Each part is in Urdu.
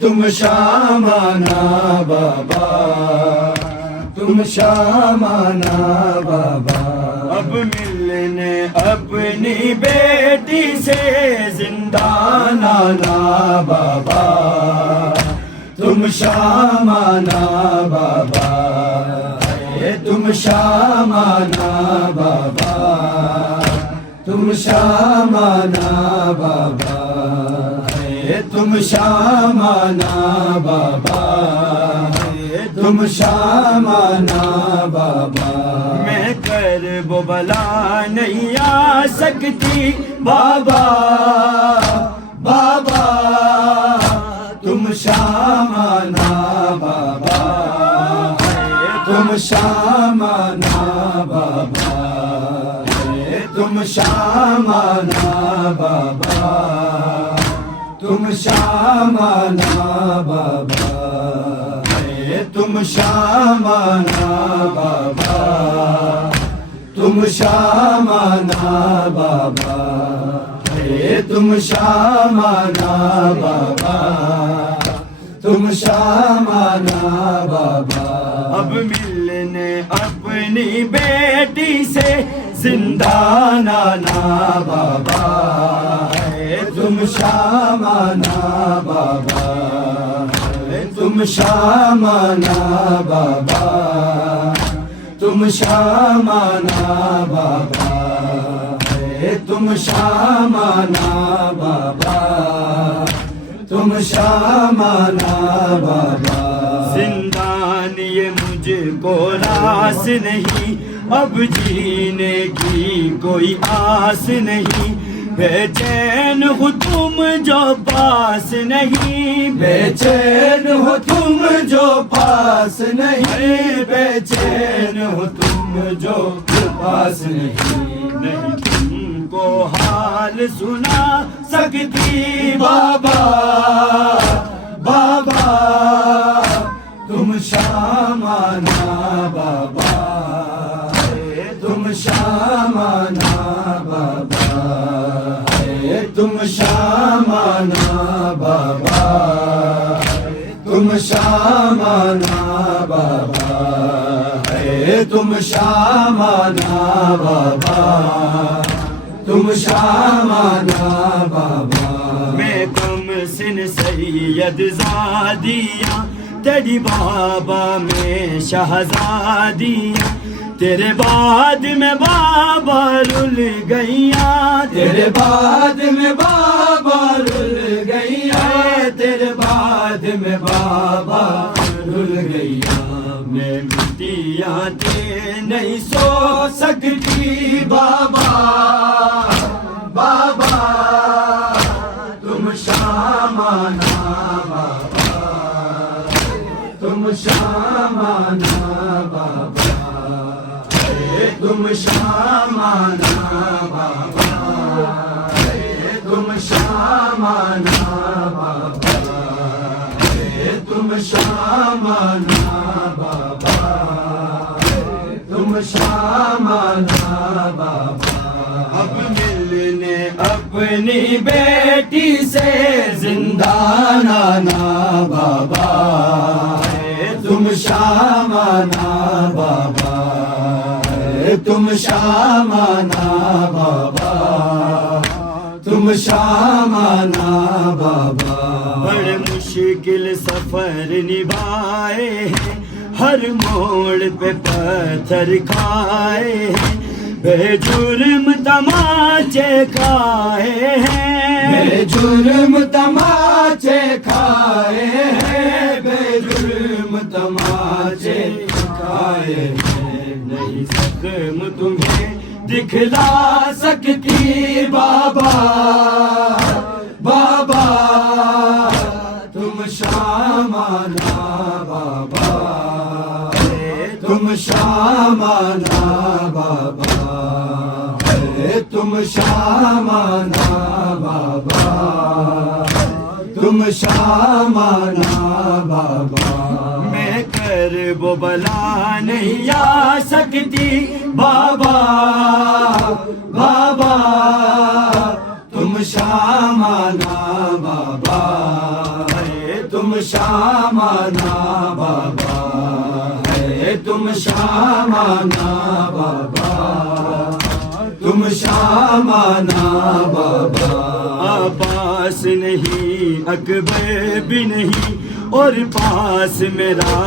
تم شامانا بابا، تم شامانا بابا، اب ملنے اپنی بیٹی سے زندان آنا بابا، تم شامانا بابا، تم شامانا بابا، تم شامانا بابا، تم شامانا بابا، تم شامانا بابا، میں کرب و بلا نہیں آ سکتی بابا، بابا تم شامانا بابا، تم شامانا بابا، تم شامانا بابا، تم شامانا بابا، تم شامانا بابا، تم شامانا بابا، تم شامانا بابا، تم شامانا بابا، اب ملنے اپنی بیٹی سے زندان آنا بابا، تم شامانا بابا، تم شامانا بابا، تم شامانا بابا، تم شامانا بابا، تم شامانا بابا، زندان یہ مجھ کو راس نہیں، اب جینے کی کوئی آس نہیں، بے چین ہو تم جو پاس نہیں، بے چین ہو تم جو پاس نہیں، بے چین ہو تم جو پاس نہیں، نہیں تم کو حال سنا سکتی بابا، بابا تم شامانا بابا، تم شامانا بابا، تم شامانا بابا، تم شامانا بابا، تم شامانا بابا، تم شامانا بابا، میں کم سن سید زادیاں، تیری بابا میں شہزادیاں، تیرے بعد میں بابا رل گئیاں، تیرے بعد میں بابا رل گئیاں، تیرے بعد میں بابا رل گئیاں، میں مٹیاں تے نہیں سو سکتی بابا، بابا تم شامانا بابا، تم شامانا بابا، تم شامانا بابا، تم شامانا بابا، تم شامانا بابا، تم شامانا بابا، اب ملنے اپنی بیٹی سے زندان آنا بابا، تم شامانا بابا، تم شامانا بابا، تم شامانا بابا، بڑے مشکل سفر نبھائے ہیں، ہر موڑ پہ پتھر کھائے ہیں، بے جرم تماچے کھائے ہیں، بے جرم تماچے کھائے ہیں، بے جرم تماچے کھائے ہیں، نہیں زخم تمہیں دکھلا سکتی بابا، بابا تم شامانا بابا، تم شامانا بابا، تم شامانا بابا، تم شامانا بابا، میں کرب و بلا نہیں آ سکتی بابا، بابا تم شامانا بابا، تم شامانا بابا ہے، تم شامانا بابا، تم شامانا بابا. عباس نہیں اکبر بھی نہیں اور پاس میرا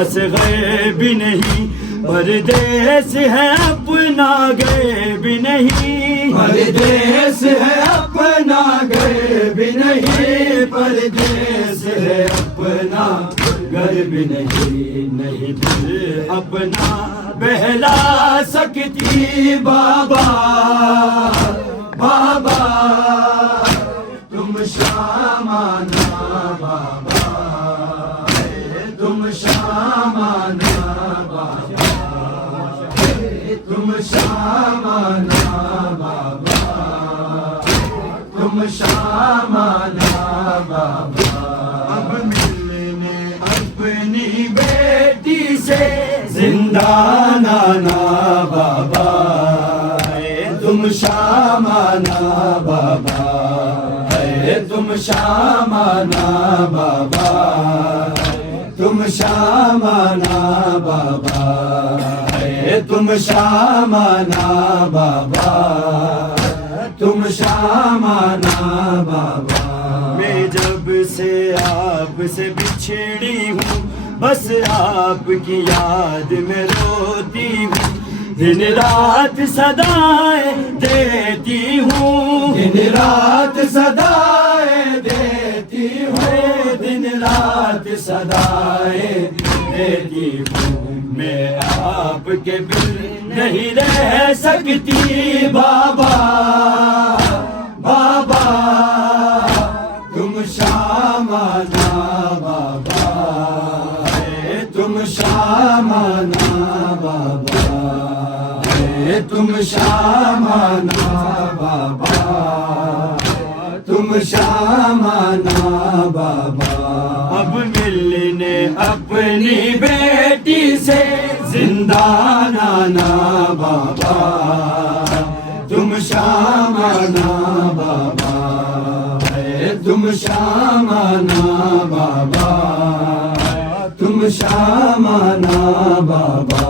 اصغر بھی نہیں، پردیس ہے اپنا گھر بھی نہیں، پردیس ہے اپنا گھر بھی نہیں، پردیس ہے اپنا گھر بھی نہیں. نہیں دل اپنا بہلا سکتی بابا، بابا تم شامانا بابا، تم شامانا بابا، تم شامانا بابا، تم شامانا بابا. اب ملنے اپنی بیٹی سے زندان آنا بابا، تم شامانا بابا، تم شامانا بابا، تم شامانا بابا، تم شامانا بابا، تم شامانا بابا. میں جب سے آپ سے بچھڑی ہوں بس آپ کی یاد میں روتی ہوں، دن رات صدائیں دیتی ہوں، دن رات صدائیں دیتی ہوں، دن رات صدائیں دیتی ہوں. میں آپ کے بن نہیں رہ سکتی بابا، بابا تم شامانا بابا، تم شامانا بابا، تم شامانا بابا، تم شامانا بابا. اب ملنے اپنی بیٹی سے زندان آنا بابا، تم شامانا بابا، تم شامانا بابا، تم شامانا بابا.